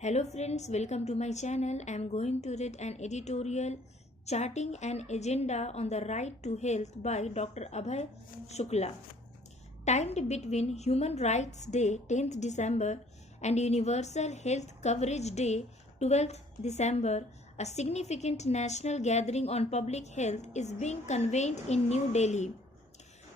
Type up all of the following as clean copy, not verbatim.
Hello friends, welcome to my channel. I am going to read an editorial charting an agenda on the right to health by Dr. Abhay Shukla. Timed between Human Rights Day 10th December and Universal Health Coverage Day 12th December, a significant national gathering on public health is being convened in New Delhi.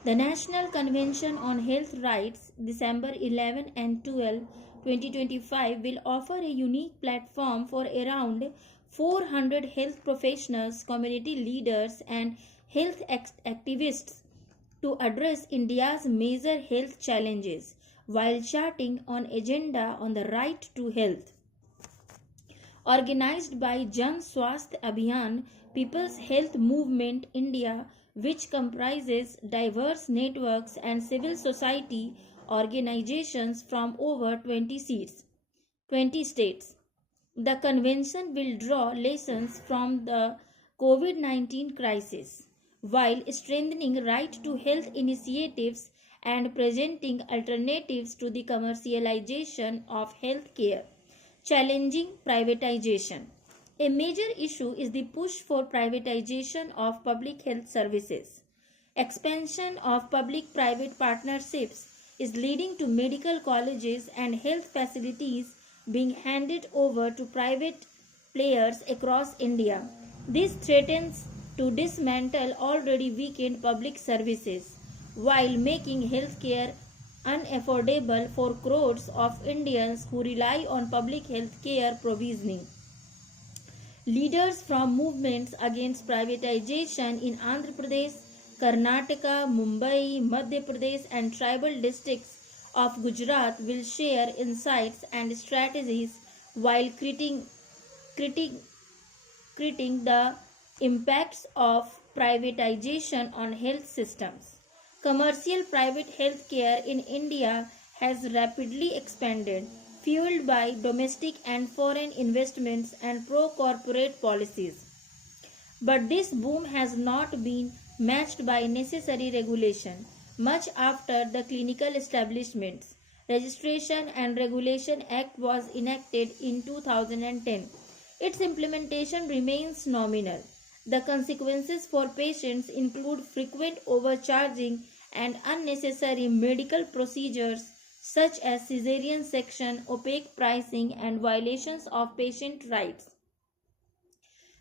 The National Convention on Health Rights, December 11 and 12, 2025, will offer a unique platform for around 400 health professionals, community leaders, and health activists to address India's major health challenges while charting an agenda on the right to health. Organized by Jan Swasthya Abhiyan, People's Health Movement India, which comprises diverse networks and civil society organizations from over 20 states. The convention will draw lessons from the COVID-19 crisis while strengthening right to health initiatives and presenting alternatives to the commercialization of health care. Challenging privatization. A major issue is the push for privatization of public health services. Expansion of public-private partnerships is leading to medical colleges and health facilities being handed over to private players across India. This threatens to dismantle already weakened public services while making healthcare unaffordable for crores of Indians who rely on public health care provisioning. Leaders from movements against privatization in Andhra Pradesh, Karnataka, Mumbai, Madhya Pradesh, and tribal districts of Gujarat will share insights and strategies while critiquing the impacts of privatization on health systems. Commercial private healthcare in India has rapidly expanded, fueled by domestic and foreign investments and pro-corporate policies. But this boom has not been matched by necessary regulation. Much after the Clinical Establishments Registration and Regulation Act was enacted in 2010, its implementation remains nominal. The consequences for patients include frequent overcharging and unnecessary medical procedures such as caesarean section, opaque pricing, and violations of patient rights.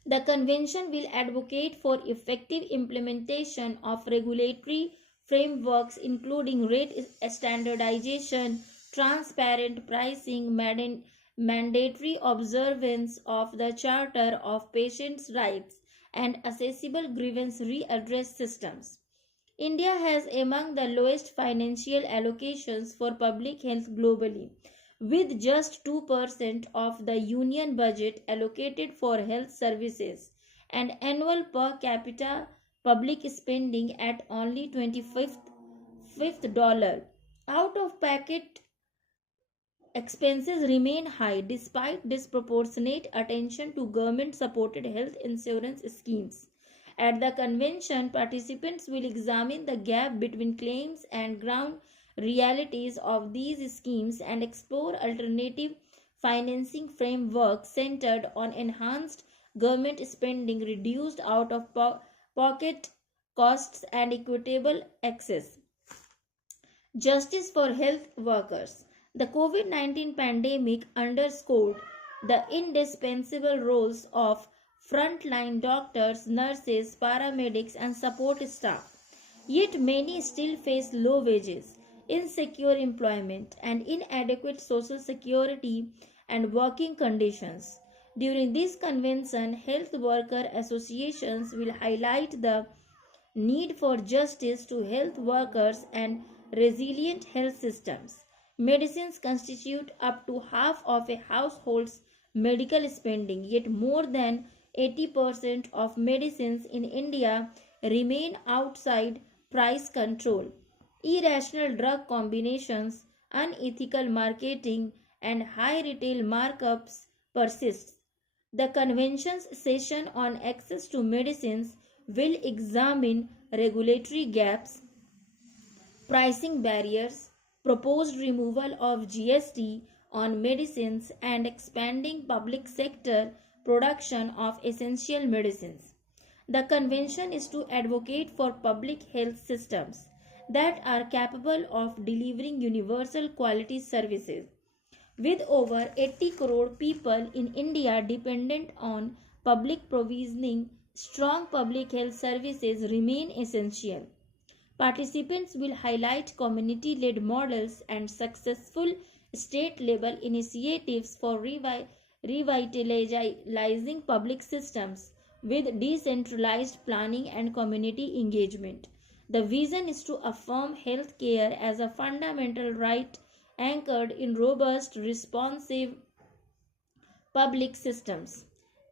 The convention will advocate for effective implementation of regulatory frameworks including rate standardization, transparent pricing, mandatory observance of the Charter of Patients' Rights, and accessible grievance redress systems. India has among the lowest financial allocations for public health globally, with just 2% of the union budget allocated for health services and annual per capita public spending at only 25th dollar. Out of pocket expenses remain high despite disproportionate attention to government supported health insurance schemes. At the convention, participants will examine the gap between claims and ground realities of these schemes and explore alternative financing frameworks centered on enhanced government spending, reduced out of pocket costs, and equitable access. Justice for health workers. The COVID 19 pandemic underscored the indispensable roles of frontline doctors, nurses, paramedics, and support staff. Yet many still face low wages, insecure employment, and inadequate social security and working conditions. During this convention, health worker associations will highlight the need for justice to health workers and resilient health systems. Medicines constitute up to half of a household's medical spending, yet more than 80% of medicines in India remain outside price control. Irrational drug combinations, unethical marketing, and high retail markups persist. The convention's session on access to medicines will examine regulatory gaps, pricing barriers, proposed removal of GST on medicines and expanding public sector production of essential medicines. The convention is to advocate for public health systems that are capable of delivering universal quality services. With over 80 crore people in India dependent on public provisioning, strong public health services remain essential. Participants will highlight community led models and successful state level initiatives for revitalizing public systems with decentralized planning and community engagement. The vision is to affirm health care as a fundamental right anchored in robust, responsive public systems.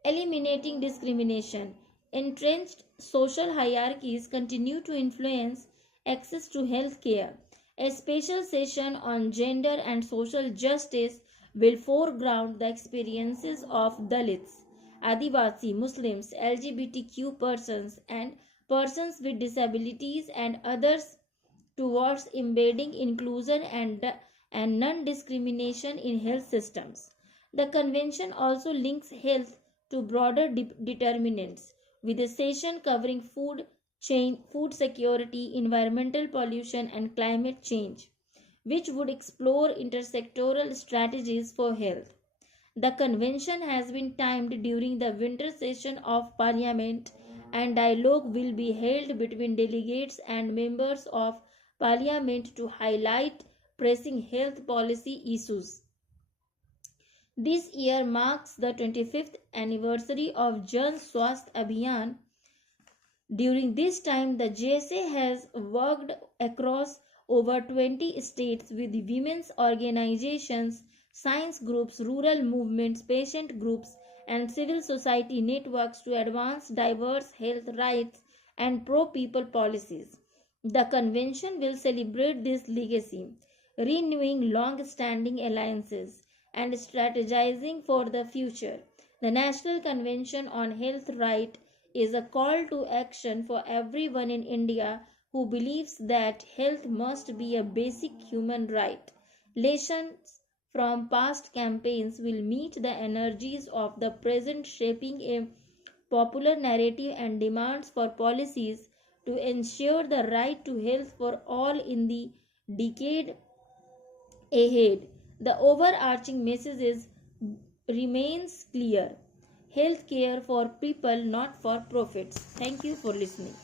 Eliminating discrimination. Entrenched social hierarchies continue to influence access to health care. A special session on gender and social justice will foreground the experiences of Dalits, Adivasi, Muslims, LGBTQ persons, and persons with disabilities and others towards embedding inclusion and non discrimination in health systems. The convention also links health to broader determinants, with a session covering food security, environmental pollution, and climate change, which would explore intersectoral strategies for health. The convention has been timed during the winter session of Parliament, and dialogue will be held between delegates and members of Parliament to highlight pressing health policy issues. This year marks the 25th anniversary of Jan Swasthya Abhiyan. During this time, the JSA has worked across over 20 states with women's organizations, science groups, rural movements, patient groups, and civil society networks to advance diverse health rights and pro-people policies. The convention will celebrate this legacy, renewing long-standing alliances and strategizing for the future. The National Convention on Health Right is a call to action for everyone in India who believes that health must be a basic human right. Lessons from past campaigns will meet the energies of the present, shaping a popular narrative and demands for policies to ensure the right to health for all in the decade ahead. The overarching message remains clear: health care for people, not for profits. Thank you for listening.